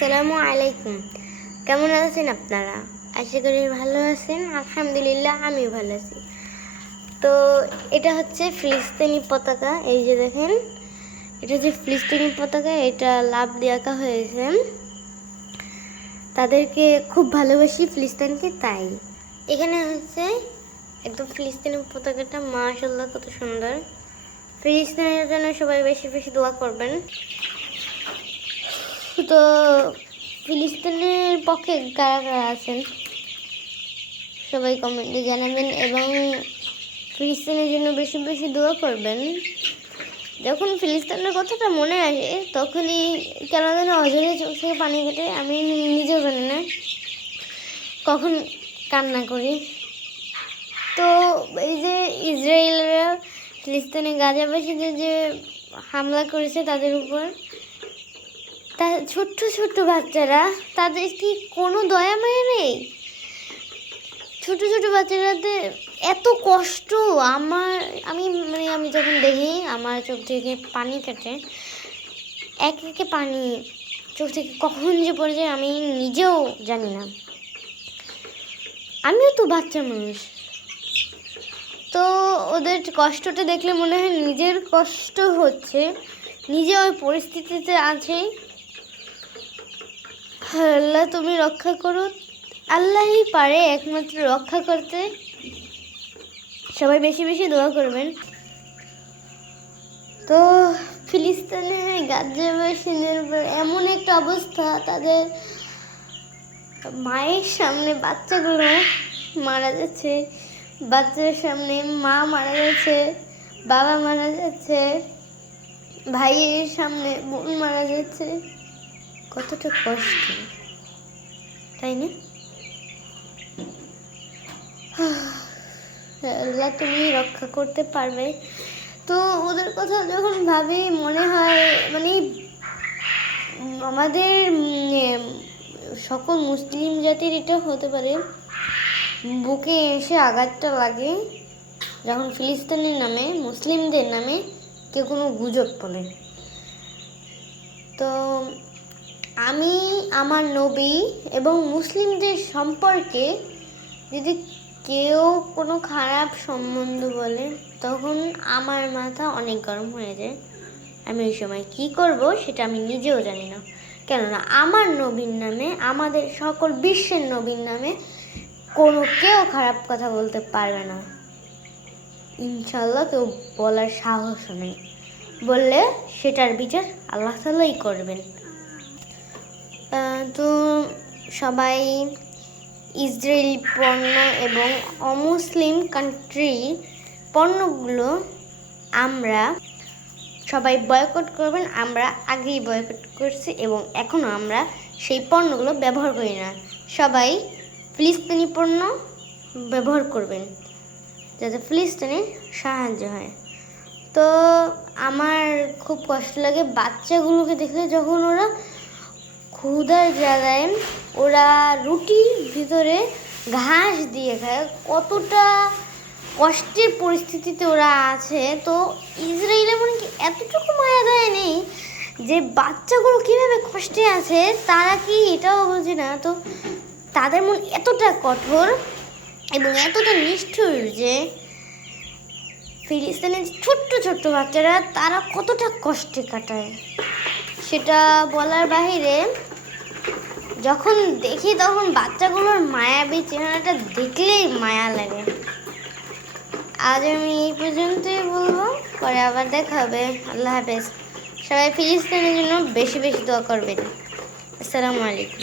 আসসালামু আলাইকুম। কেমন আছেন আপনারা? আশা করি ভালো আছেন। আলহামদুলিল্লাহ আমিও ভালো আছি। তো এটা হচ্ছে ফিলিস্তিনি পতাকা। এই যে দেখেন, এটা হচ্ছে ফিলিস্তিনি পতাকা। এটা লাভ দিয়ে আঁকা হয়েছে। তাদেরকে খুব ভালোবাসি ফিলিস্তিনকে, তাই এখানে হচ্ছে একদম ফিলিস্তিনি পতাকাটা। মাশাআল্লাহ, কত সুন্দর। ফিলিস্তিনের জন্য সবাই বেশি বেশি দোয়া করবেন। তো ফিলিস্তিনের পক্ষে কারা কারা আছেন সবাই কমেন্টে জানাবেন এবং ফিলিস্তিনের জন্য বেশি বেশি দোয়া করবেন। যখন ফিলিস্তিনের কথাটা মনে আসে তখনই কেন যেন অঝরে চোখ থেকে পানি কেটে, আমি নিজেও জানি না কখন কান্না করি। তো এই যে ইসরায়েলরা ফিলিস্তিনে গাজাবাসীদের যে হামলা করেছে তাদের উপর, তা ছোট্ট ছোট্ট বাচ্চারা, তাদের কি কোনো দয়া মায়া নেই? ছোট ছোট বাচ্চারাদের এত কষ্ট। আমি যখন দেখি আমার চোখ থেকে পানি কাটে, এক একে পানি চোখ থেকে কখন যে পড়ে যায় আমি নিজেও জানি না। আমিও তো বাচ্চা মানুষ। তো ওদের কষ্টটা দেখলে মনে হয় নিজের কষ্ট হচ্ছে, নিজে ওই পরিস্থিতিতে আছে। আল্লাহ তুমি রক্ষা করো। আল্লাহই পারে একমাত্র রক্ষা করতে। সবাই বেশি বেশি দোয়া করবেন। তো ফিলিস্তিনে গাজাবাসীদের এমন একটা অবস্থা, তাদের মায়ের সামনে বাচ্চাগুলো মারা যাচ্ছে, বাচ্চার সামনে মা মারা যাচ্ছে, বাবা মারা যাচ্ছে, ভাইয়ের সামনে বোন মারা যাচ্ছে। কতটা কষ্ট, তাই না? আল্লাহ তুমি রক্ষা করতে পারবে। তো ওদের কথা যখন ভাবি মনে হয় মানে আমাদের সকল মুসলিম জাতির এটা হতে পারে বুকে এসে আঘাতটা লাগে যখন ফিলিস্তিনের নামে, মুসলিমদের নামে কেউ কোনো গুজব বলে। তো আমি আমার নবী এবং মুসলিমদের সম্পর্কে যদি কেউ কোনো খারাপ সম্বন্ধ বলে, তখন আমার মাথা অনেক গরম হয়ে যায়। আমি ওই সময় কী করব সেটা আমি নিজেও জানি না। কেননা আমার নবীর নামে, আমাদের সকল বিশ্বের নবীর নামে কেউ খারাপ কথা বলতে পারবে না। ইনশাল্লাহ কেউ বলার সাহসও নেই। বললে সেটার বিচার আল্লাহ তাআলাই করবেন। তো সবাই ইসরায়েলি পণ্য এবং অমুসলিম কান্ট্রির পণ্যগুলো আমরা সবাই বয়কট করবেন। আমরা আগেই বয়কট করছি এবং এখনও আমরা সেই পণ্যগুলো ব্যবহার করি না। সবাই ফিলিস্তিনি পণ্য ব্যবহার করবেন যাতে ফিলিস্তিনের সাহায্য হয়। তো আমার খুব কষ্ট লাগে বাচ্চাগুলোকে দেখলে, যখন ওরা ক্ষুধার জ্বালায় ওরা রুটির ভিতরে ঘাস দিয়ে খায়, কতটা কষ্টের পরিস্থিতিতে ওরা আছে। তো ইসরায়েলে মনে কি এতটুকু মায়া দয়া নেই যে বাচ্চাগুলো কীভাবে কষ্টে আছে তারা কি এটাও বোঝে না? তো তাদের মন এতটা কঠোর এবং এতটা নিষ্ঠুর যে ফিলিস্তিনের ছোট্ট ছোট্ট বাচ্চারা তারা কতটা কষ্টে কাটায় সেটা বলার বাহিরে। যখন দেখি তখন বাচ্চাগুলোর মায়াবী চেহারাটা দেখলেই মায়া লাগে। আজ আমি এই পর্যন্তই বলবো, পরে আবার দেখা হবে। আল্লাহ হাফেজ। সবাই ফিলিস্তিনের জন্য বেশি বেশি দোয়া করবেন। আসসালামু আলাইকুম।